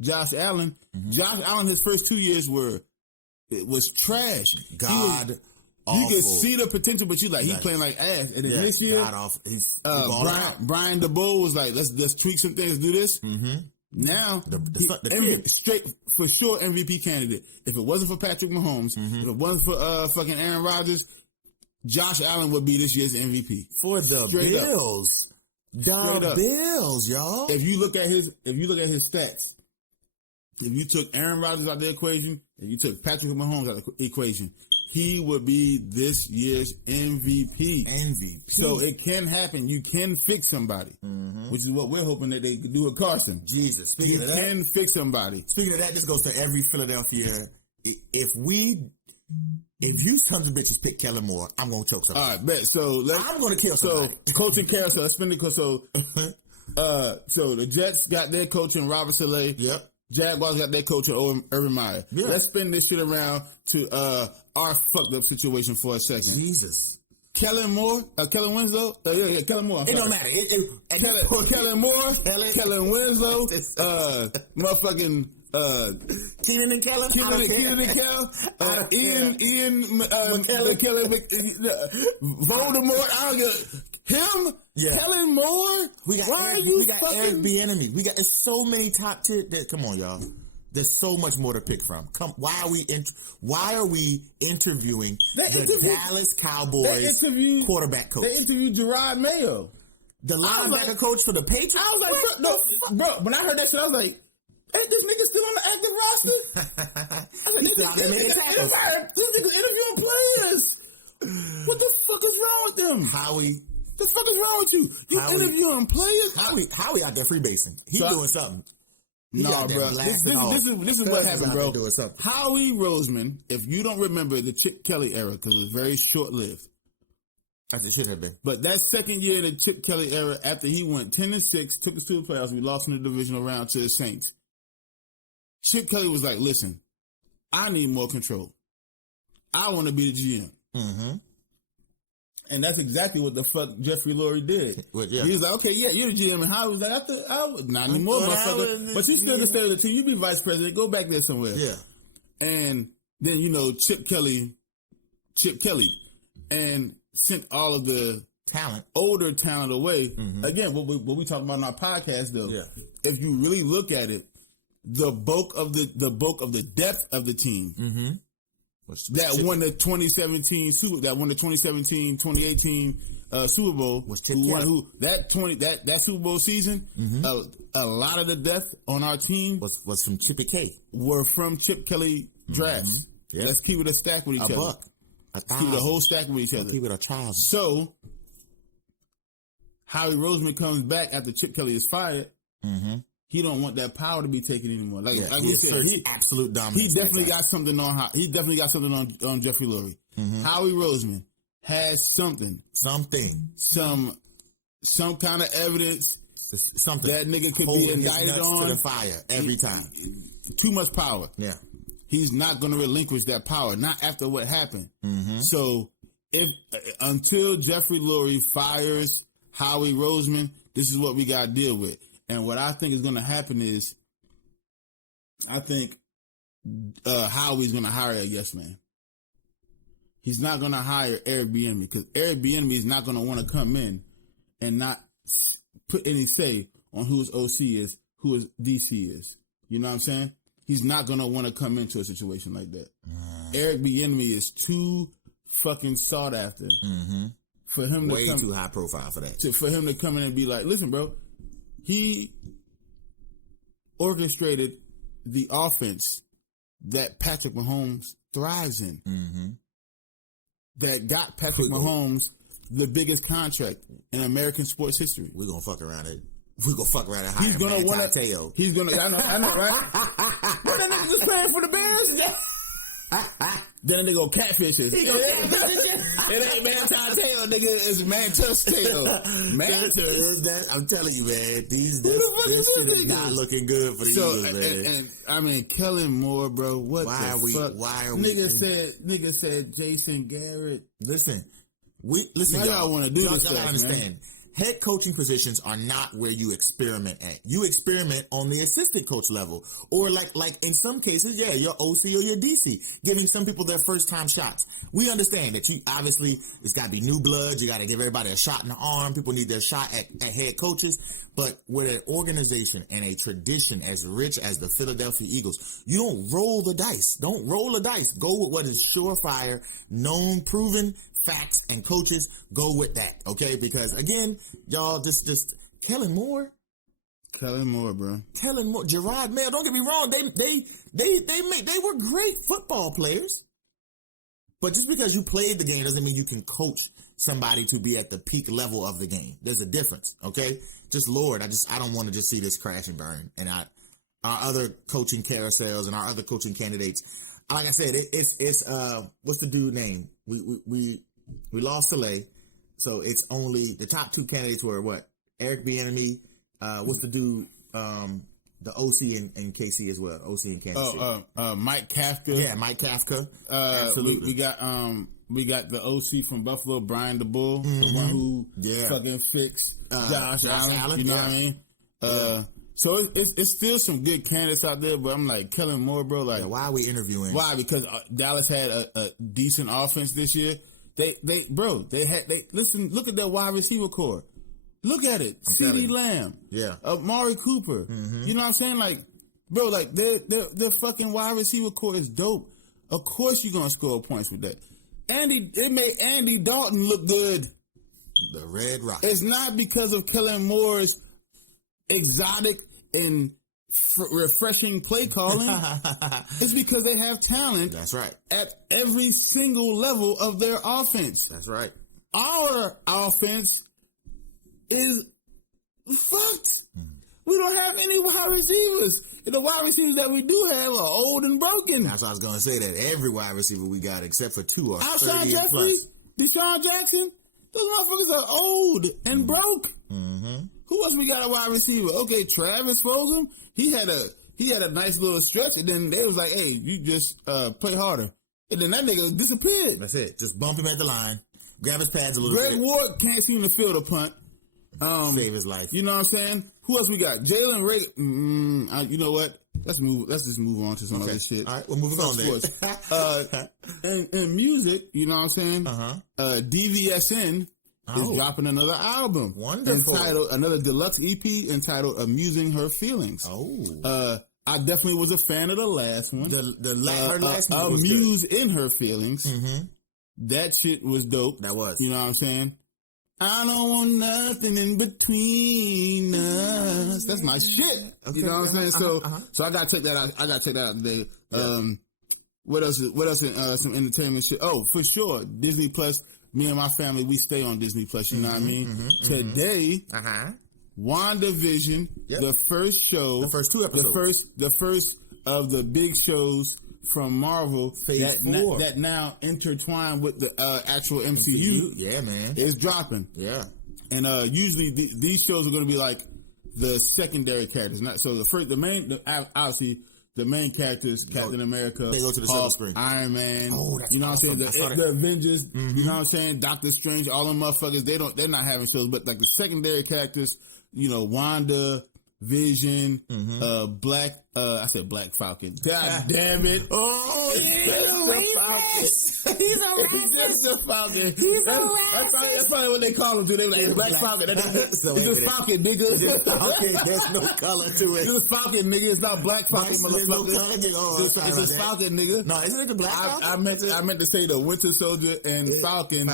Josh Allen. Josh Allen, his first 2 years was trash. You can see the potential, but you like, he's playing like ass. And then this year, Brian DeBoer was like, let's tweak some things, do this. Mm-hmm. Now, straight for sure MVP candidate. If it wasn't for Patrick Mahomes, if it wasn't for fucking Aaron Rodgers, Josh Allen would be this year's MVP for the Bills. The Bills, y'all. If you look at his stats, if you took Aaron Rodgers out of the equation, if you took Patrick Mahomes out of the equation, he would be this year's MVP. So it can happen. You can fix somebody, which is what we're hoping that they could do with Carson. Jesus. You can fix somebody. Speaking of that, this goes to every Philadelphia. If you sons of bitches pick Kellen Moore, I'm going to choke somebody. All right, bet. So I'm going to kill somebody. So coaching carousel. Let's spin it. So the Jets got their coach in Robert Saleh. Yep. Jaguars got their coach in Urban Meyer. Yeah. Let's spin this shit around to our fucked up situation for a second. Jesus. Kellen Winslow. Kellen Moore. It don't matter. Kellen Moore. Kellen Winslow. Motherfucking. Keenan and Kellen. Ian McKellen. Voldemort. I don't get him. Yeah. Kellen Moore. We got Eric Bieniemy. There's so many top tier. Come on, y'all. There's so much more to pick from. Why are we interviewing the Dallas Cowboys quarterback coach? They interviewed Gerard Mayo, the linebacker coach for the Patriots. I was like, bro, when I heard that shit, I was like, ain't this nigga still on the active roster? I was like, this nigga interviewing players. What the fuck is wrong with them? Howie. The fuck is wrong with you? You interviewing players? Howie out there freebasing. He's doing something. No, bro. This is what happened, bro. Howie Roseman, if you don't remember the Chip Kelly era, because it was very short-lived. As it should have been. But that second year of the Chip Kelly era, after he went 10-6, took us to the playoffs, we lost in the divisional round to the Saints. Chip Kelly was like, listen, I need more control. I want to be the GM. Mm-hmm. And that's exactly what the fuck Jeffrey Lurie did. Well, yeah. He was like, okay, yeah, you're the GM. And Howie was like, not anymore, motherfucker. But you still the state of the team. You be vice president. Go back there somewhere. Yeah. And then, Chip Kelly, and sent all of the older talent away. Mm-hmm. Again, what we talk about in our podcast, though, if you really look at it, the bulk of the depth of the team that won the 2017 2018 Super Bowl was Chip Kelly. That Super Bowl season, a lot of the depth on our team was from Chippy K. Were from Chip Kelly drafts. Mm-hmm. Yep. Let's keep it a stack with each other. $1. Keep the whole stack with each other. Keep it $1,000. So Howie Roseman comes back after Chip Kelly is fired. Mm-hmm. He don't want that power to be taken anymore. Like we said, he absolute dominance. He definitely got something on. He definitely got something on Jeffrey Lurie. Mm-hmm. Howie Roseman has something, some kind of evidence. Something that nigga could be indicted on to the fire every time. Too much power. Yeah, he's not going to relinquish that power. Not after what happened. Mm-hmm. So until Jeffrey Lurie fires Howie Roseman, this is what we got to deal with. And what I think is going to happen is, I think Howie's going to hire a yes man. He's not going to hire Eric Bieniemy because Eric Bieniemy is not going to want to come in and not put any say on who his OC is, who his DC is. You know what I'm saying? He's not going to want to come into a situation like that. Eric Bieniemy is too fucking sought after for him to come. Way too high profile for that. For him to come in and be like, listen, bro. He orchestrated the offense that Patrick Mahomes thrives in. Mm-hmm. That got Patrick Mahomes the biggest contract in American sports history. We're going to fuck around it. We're going to fuck around and hire He's going to want to. He's going to. I know, right? But that nigga just playing for the Bears. Then they go catfishes. It ain't Manti-Te'o, nigga. It's Mantus-Te'o. Mantus. I'm telling you, man. This shit is not looking good for the Eagles, man. And I mean, Kellen Moore, bro. What the fuck? Why are we? Nigga said Jason Garrett. Listen, y'all want to do this stuff, understand. Man. head coaching positions are not where you experiment at. You experiment on the assistant coach level, or like in some cases, yeah, your OC or your DC, giving some people their first time shots. We understand that you obviously it's got to be new blood. You got to give everybody a shot in the arm. People need their shot at head coaches. But with an organization and a tradition as rich as the Philadelphia Eagles, you don't roll the dice. Don't roll the dice. Go with what is surefire, known, proven facts, and coaches. Go with that, okay? Because again, y'all, just Kellen Moore, bro. Kellen Moore, Gerard Mayo. Don't get me wrong. They were great football players. But just because you played the game doesn't mean you can coach somebody to be at the peak level of the game. There's a difference, okay? Just Lord, I don't want to just see this crash and burn. And our other coaching carousels and our other coaching candidates, like I said, it's what's the dude name? We lost Soleil, so it's only the top two candidates were what? Eric Bieniemy, what's the dude? The OC in KC as well. OC in Kansas City. Mike Kafka. Yeah, Mike Kafka. Absolutely. We got the OC from Buffalo, Brian the Bull, the one who fucking fixed Josh Allen. You know what I mean? So it's still some good candidates out there, but I'm like Kellen Moore, bro. Like, why are we interviewing? Why? Because Dallas had a decent offense this year. Listen. Look at their wide receiver core. Look at it. CeeDee Lamb. Yeah. Mari Cooper. You know what I'm saying? Like, bro, like their fucking wide receiver core is dope. Of course you're gonna score points with that. It made Andy Dalton look good. The Red Rocket. It's not because of Kellen Moore's exotic and refreshing play calling. It's because they have talent. That's right. At every single level of their offense. That's right. Our offense is fucked. We don't have any wide receivers. And the wide receivers that we do have are old and broken. That's what I was going to say, that every wide receiver we got, except for two, are Alshon 30 Jeffrey, plus. Deshaun Jackson, those motherfuckers are old and broke. Who else we got a wide receiver? Okay, Travis Fulgham, he had a nice little stretch, and then they was like, hey, you just play harder. And then that nigga disappeared. That's it. Just bump him at the line, grab his pads a little bit. Greg Ward can't seem to field a punt. Save his life. You know what I'm saying? Who else we got? Jalen Ray. You know what? Let's just move on to some other shit. All right, we're moving on there. In music, you know what I'm saying? DVSN is dropping another album. Wonderful. Entitled, another deluxe EP entitled Amusing Her Feelings. I definitely was a fan of the last one. The last one was Amuse in Her Feelings. That shit was dope. That was. You know what I'm saying? I don't want nothing in between us. That's my shit. Okay, you know what I'm saying? So I gotta take that out. I gotta take that out today. What else? What else? Some entertainment shit. Oh, for sure. Disney Plus. Me and my family, we stay on Disney Plus. You know what I mean? Today, WandaVision, the first show, the first two episodes, the first of the big shows from Marvel that now intertwine with the actual MCU. Yeah, man, is dropping. Yeah, and usually these shows are going to be like the secondary characters. Not so obviously the main characters, Captain America, they go to the silver screen. Iron Man. Oh, that's you know awesome. what I'm saying? The Avengers. You know what I'm saying? Doctor Strange. All them motherfuckers. They're not having shows, but like the secondary characters. You know, Wanda, Vision, Black. I said Black Falcon. God damn it! Oh, he's a Falcon. He's just a Falcon. That's probably what they call him. They were like Black Falcon. It's just Falcon, nigga. Okay, there's no color to it. It's just Falcon, nigga. It's not Black Falcon, motherfucker. It's just Falcon, nigga. No, isn't it the Black Falcon? I meant to say the Winter Soldier and Falcon.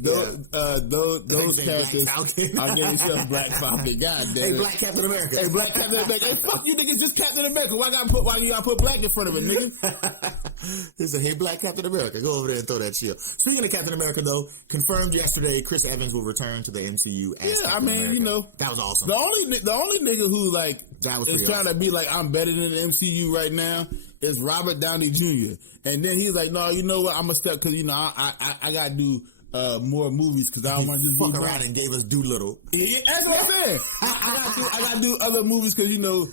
Those characters are getting themselves Black Falcon. God damn it. Hey, Black Captain America. Hey, Black Captain America. Hey, fuck you niggas, just Captain America. Why you gotta put Black in front of it, nigga? He said, hey, Black Captain America. Go over there and throw that shield. Speaking of Captain America, though, confirmed yesterday, Chris Evans will return to the MCU as Captain America. You know. That was awesome. The only nigga who, like, is trying to be like, I'm better than the MCU right now is Robert Downey Jr. And then he's like, no, you know what? I'm gonna step, because, you know, I gotta do more movies because I don't want to just fuck around and gave us Doolittle. Yeah, that's what I'm saying. I got to do other movies because, you know,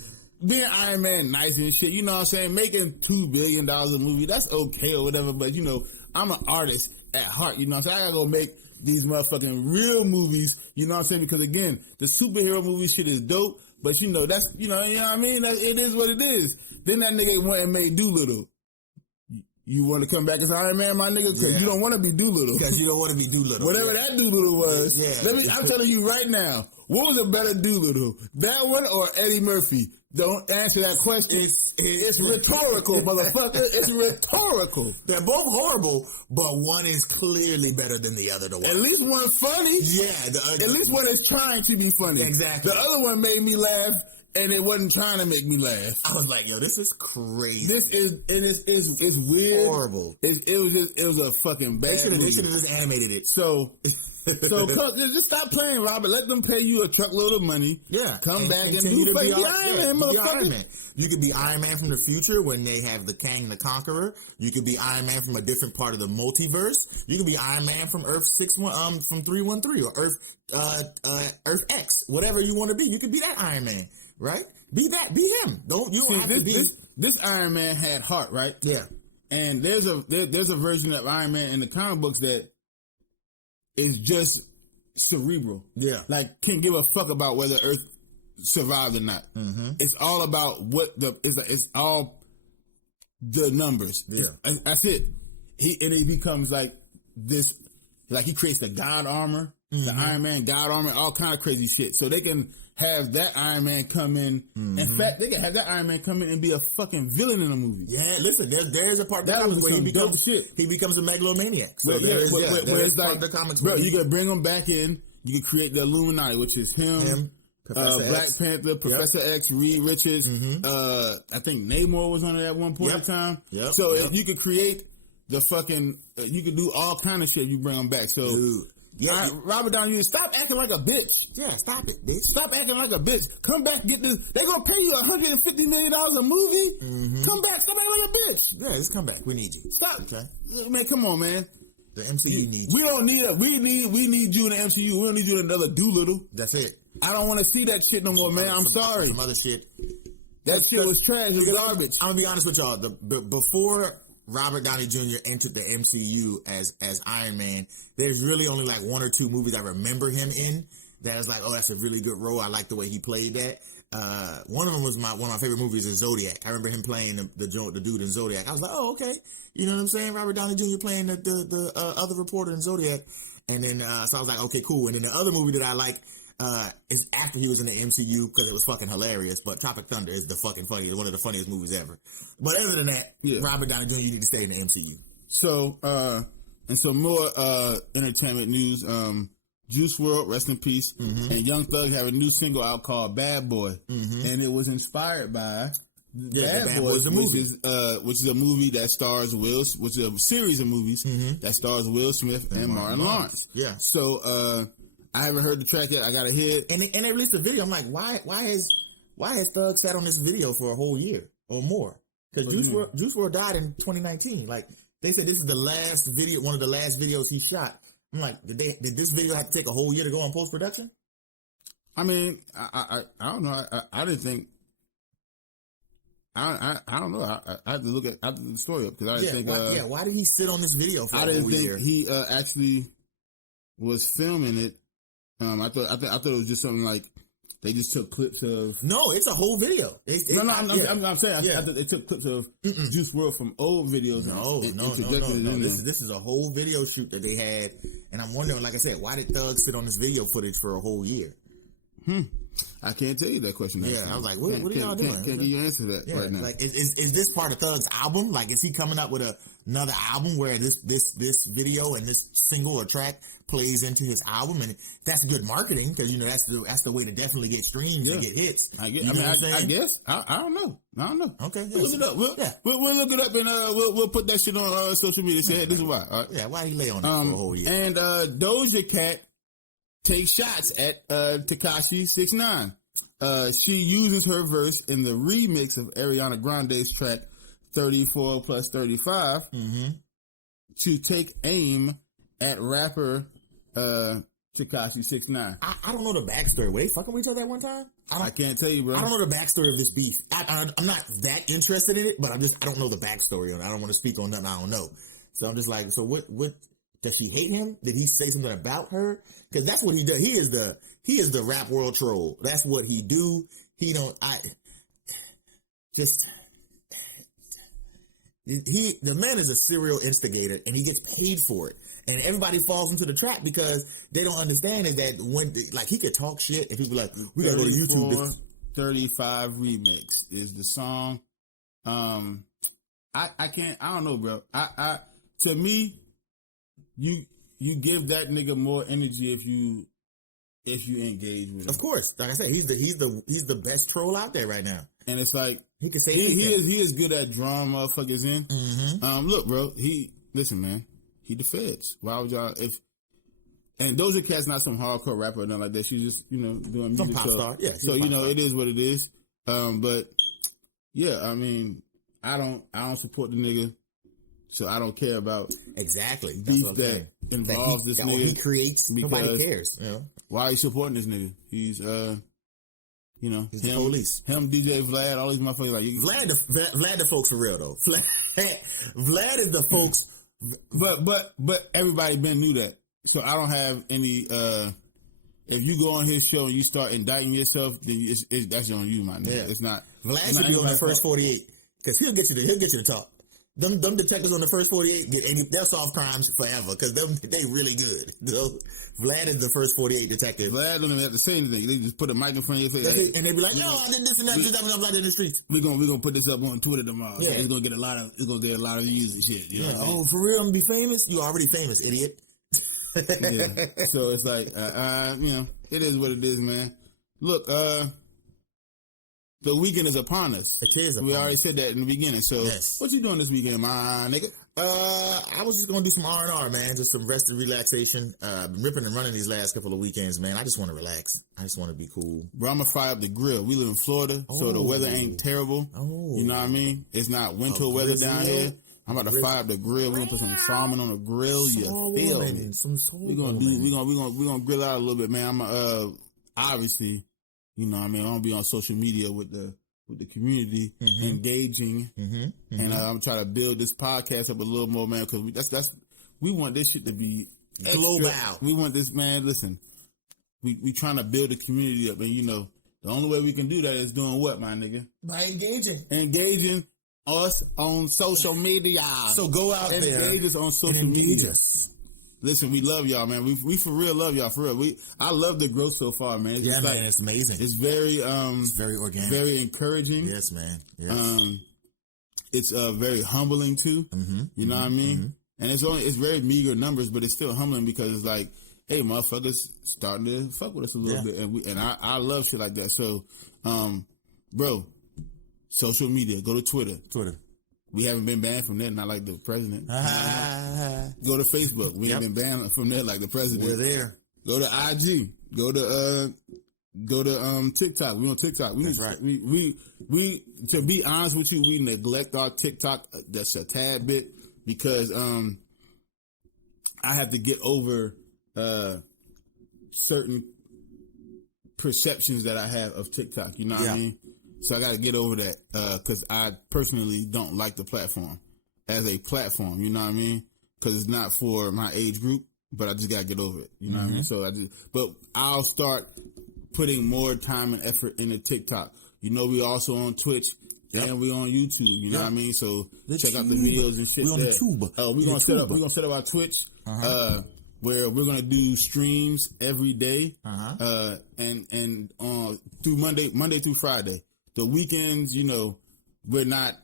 being Iron Man nice and shit, you know what I'm saying? Making $2 billion a movie, that's okay or whatever, but, you know, I'm an artist at heart, you know what I'm saying? I got to go make these motherfucking real movies. You know what I'm saying? Because again, the superhero movie shit is dope, but you know that's you know what I mean. It is what it is. Then that nigga went and made Doolittle. You want to come back as Iron Man, my nigga? Because you don't want to be Doolittle. Because you don't want to be Doolittle. Whatever that Doolittle was. Yeah. I'm telling you right now, what was a better Doolittle? That one or Eddie Murphy? Don't answer that question. It's rhetorical, motherfucker. It's rhetorical. They're both horrible, but one is clearly better than the other. At least one's funny. Yeah. At least one is trying to be funny. Exactly. The other one made me laugh. And it wasn't trying to make me laugh. I was like, yo, this is crazy. It's weird. Horrible. It was a fucking bad movie. They should have just animated it. So just stop playing, Robert. Let them pay you a truckload of money. Yeah. Come back and be Iron Man, motherfucker. You could be Iron Man from the future when they have the Kang the Conqueror. You could be Iron Man from a different part of the multiverse. You could be Iron Man from Earth 313 or Earth X. Whatever you want to be. You could be that Iron Man. Right? Be him. Don't have to be. This Iron Man had heart, right? Yeah. And there's a version of Iron Man in the comic books that is just cerebral. Yeah. Like, can't give a fuck about whether Earth survived or not. Mm-hmm. It's all about it's all the numbers. Yeah. That's it. He becomes like this, like he creates the God armor, the Iron Man God armor, all kind of crazy shit. So they can have that Iron Man come in. Mm-hmm. In fact, they can have that Iron Man come in and be a fucking villain in a movie. Yeah, listen, there's a part of the comics where he becomes a megalomaniac. So it's like, the comics bro, you can bring him back in. You can create the Illuminati, which is him Black Panther, Professor X, Reed Richards. I think Namor was on it at one point in time. Yep. So if you could create the fucking, you could do all kind of shit. You bring them back. So. Dude. Yeah, Robert Downey Jr., stop acting like a bitch. Yeah, stop it, bitch. Stop acting like a bitch. Come back, get this. They gonna pay you $150 million a movie. Mm-hmm. Come back, stop acting like a bitch. Yeah, just come back. We need you. Stop, okay? Man, come on, man. The MCU needs you. We don't need we need you in the MCU. We don't need you in another Doolittle. That's it. I don't want to see that shit no more, man. I'm sorry. Some other shit. That shit was trash. It was garbage. I'm gonna be honest with y'all. Before Robert Downey Jr. entered the MCU as Iron Man, there's really only like one or two movies I remember him in that is like, oh, that's a really good role. I like the way he played that. One of them was one of my favorite movies is Zodiac. I remember him playing the dude in Zodiac. I was like, oh, okay. You know what I'm saying? Robert Downey Jr. playing the other reporter in Zodiac. And then, so I was like, okay, cool. And then the other movie that I like, is after he was in the MCU because it was fucking hilarious. But Tropic Thunder is the fucking funniest, one of the funniest movies ever. But other than that, Robert Downey Jr., you need to stay in the MCU. So, and some more entertainment news. Juice WRLD, rest in peace, and Young Thug have a new single out called Bad Boy, and it was inspired by Bad Boy, the movie, which is a movie that stars which is a series of movies that stars Will Smith and Martin Lawrence. Yeah. So, I haven't heard the track yet. I gotta hear it. And they released a video. I'm like, why has Thug sat on this video for a whole year or more? Because Juice WRLD died in 2019. Like they said, this is the last video, one of the last videos he shot. I'm like, did this video have to take a whole year to go on post production? I mean, I don't know. I didn't think. I don't know. I have to look at the story up because I didn't think. Why did he sit on this video for a whole year? I didn't think he actually was filming it. I thought it was just something like they just took clips of. No, it's a whole video. I'm saying I thought they took clips of Juice WRLD from old videos. No. This is a whole video shoot that they had, and I'm wondering, like I said, why did Thug sit on this video footage for a whole year? I can't tell you that question. I was like, what are y'all doing? Can't give you an answer to that right now. Like, is this part of Thug's album? Like, is he coming up with another album where this video and this single or track plays into his album? And that's good marketing because that's the way to definitely get streams and get hits. I guess. I don't know. Okay, we'll look it up. We'll look it up and we'll put that shit on social media. Say, this is why. Why he lay on it for a whole year? And Doja Cat takes shots at Tekashi 6ix9ine. She uses her verse in the remix of Ariana Grande's track 34 plus 35 to take aim at rapper Tekashi 6ix9ine. I don't know the backstory. Were they fucking with each other at one time? I can't tell you, bro. I don't know the backstory of this beef. I'm not that interested in it, but I don't know the backstory on it. I don't want to speak on nothing I don't know. So I'm just like, so what Does she hate him? Did he say something about her? Because that's what he does. He is the rap world troll. That's what he do. He don't. The man is a serial instigator, and he gets paid for it. And everybody falls into the trap because they don't understand is that when, like, he could talk shit, and people like, we gotta go to YouTube. 35 remix is the song. I don't know, bro. To me, you give that nigga more energy if you engage with him. Of course, like I said, he's the best troll out there right now. And it's like he can say he is good at drawing motherfuckers in. Mm-hmm. Look, bro, listen, man, he the feds. Why would y'all and Doja Cat's not some hardcore rapper or nothing like that. She's just, doing music. Some pop star, yeah. So it is what it is. But yeah, I mean, I don't support the nigga. So I don't care about exactly beef that involves this nigga. He creates. Nobody cares. Why are you supporting this nigga? He's he's the police. Him, DJ Vlad, all these motherfuckers like Vlad the folks for real though. Vlad is the folks. But everybody been knew that. So I don't have any. If you go on his show and you start indicting yourself, then that's on you, my nigga. Yeah. It's not. Vlad should be on the first 48 because he'll get you to talk. Them detectives on the first 48, they'll solve crimes forever because they really good. So Vlad is the first 48 detective. Vlad don't even have to say anything. They just put a mic in front of your face. And they be like, yo, I did this and that. Just happened like in the streets. We're gonna put this up on Twitter tomorrow. Yeah. So it's gonna get a lot of views and shit. You know what I mean? For real, I'm gonna be famous? You already famous, idiot. Yeah. So it's like, it is what it is, man. Look, the weekend is upon us. It is. We already said that in the beginning. So, yes. What you doing this weekend, my nigga? I was just gonna do some R&R, man. Just some rest and relaxation. Been ripping and running these last couple of weekends, man. I just want to relax. I just want to be cool. Bro, I'm gonna fire up the grill. We live in Florida, so the weather ain't terrible. Oh. You know what I mean? It's not winter weather down here. I'm about to fire up the grill. We're gonna put some salmon on the grill. You feel me? We're gonna grill out a little bit, man. I'm obviously, you know what I mean, I'm gonna be on social media with the community, engaging, and I'm trying to build this podcast up a little more, man, because we want this shit to be global. We want this, man. Listen, we trying to build the community up, and the only way we can do that is doing what, my nigga? By engaging us on social media. So go out there, engage us on social media. Listen, we love y'all, man. We for real love y'all, for real. I love the growth so far, man. It's man, it's amazing. It's very organic, very encouraging. Yes, man. Yes. It's very humbling too. You know what I mean? And it's very meager numbers, but it's still humbling because it's like, hey, motherfuckers starting to fuck with us a little bit, and I love shit like that. So, bro, social media, go to Twitter. We haven't been banned from there, not like the president. Go to Facebook. We haven't been banned from there like the president. We're there. Go to IG. Go to TikTok. We on TikTok. That's right. We to be honest with you, we neglect our TikTok just a tad bit because I have to get over certain perceptions that I have of TikTok. You know what I mean? So I got to get over that because I personally don't like the platform as a platform. You know what I mean? Because it's not for my age group, but I just got to get over it. You know what I mean? So but I'll start putting more time and effort into TikTok. We also on Twitch and we on YouTube. You know what I mean? So check out the videos and shit. We on YouTube. We're gonna set up our Twitch. Where we're gonna do streams every day, and through Monday through Friday. The weekends, we're not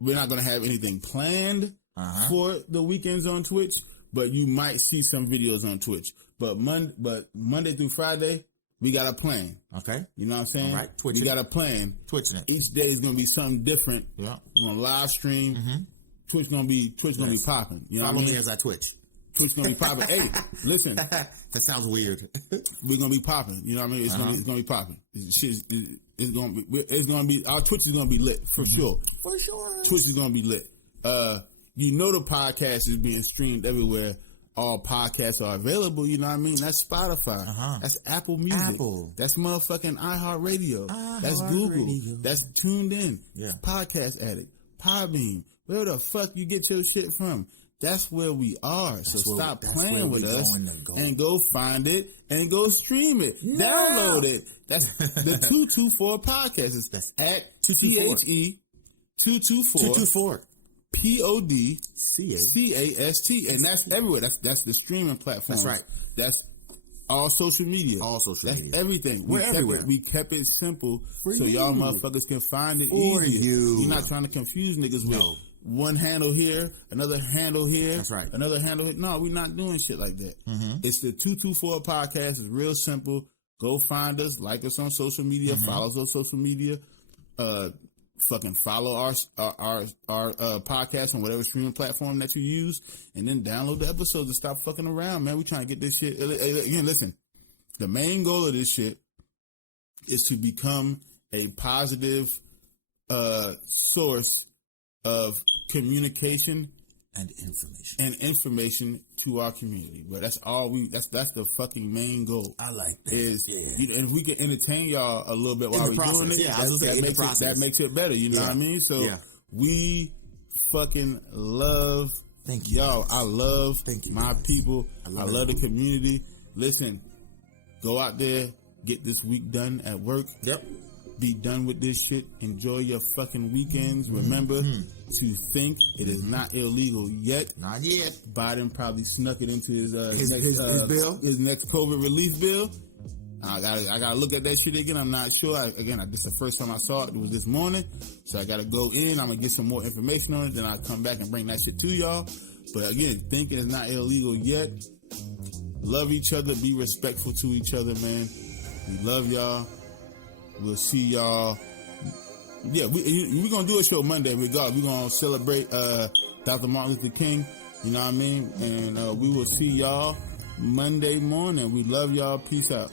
gonna have anything planned for the weekends on Twitch, but you might see some videos on Twitch. But Monday through Friday, we got a plan. Okay, you know what I'm saying? All right, we got a plan. Twitching it. Each day is gonna be something different. Yeah, we're gonna live stream. Twitch gonna be popping. You know what I mean? Follow me as I Twitch. Twitch gonna be popping. Hey, listen. That sounds weird. We're gonna be popping. You know what I mean? It's gonna be popping. It's gonna be. Our Twitch is gonna be lit for sure. For sure. Twitch is gonna be lit. The podcast is being streamed everywhere. All podcasts are available. You know what I mean? That's Spotify. That's Apple Music. That's motherfucking iHeartRadio. That's Google. That's Tuned In. Yeah. Podcast Addict. Podbean. Where the fuck you get your shit from? That's where we are. So stop playing with us go. and go find it and go stream it. Yeah. Download it. That's the 224 podcast. That's at 224. 224 PODCAST, and that's everywhere. That's the streaming platform. That's right. That's all social media. That's everything. We're everywhere. We kept it simple so y'all motherfuckers can find it For easier. you. You're not trying to confuse niggas with one handle here, another handle here. That's right. Another handle here. No, we're not doing shit like that. Mm-hmm. It's the 224 podcast. It's real simple. Go find us, like us on social media, follow us on social media. Fucking follow our podcast on whatever streaming platform that you use, and then download the episodes and stop fucking around, man. We trying to get this shit. Again, listen, the main goal of this shit is to become a positive source of communication and information to our community. But that's all that's the fucking main goal. I like that. And if we can entertain y'all a little bit while we're doing it, that makes it better. You know what I mean? So we fucking love y'all. I love my people. I love the community. Listen, go out there, get this week done at work. Yep. Be done with this shit. Enjoy your fucking weekends. Remember to think it is not illegal yet. Not yet. Biden probably snuck it into his bill, his next COVID relief bill. I gotta look at that shit again. I'm not sure. This is the first time I saw it. It was this morning, so I gotta go in. I'm gonna get some more information on it. Then I'll come back and bring that shit to y'all. But again, thinking it's not illegal yet. Love each other. Be respectful to each other, man. We love y'all. We'll see y'all. Yeah, we're going to do a show Monday. We're going to celebrate Dr. Martin Luther King. You know what I mean? And we will see y'all Monday morning. We love y'all. Peace out.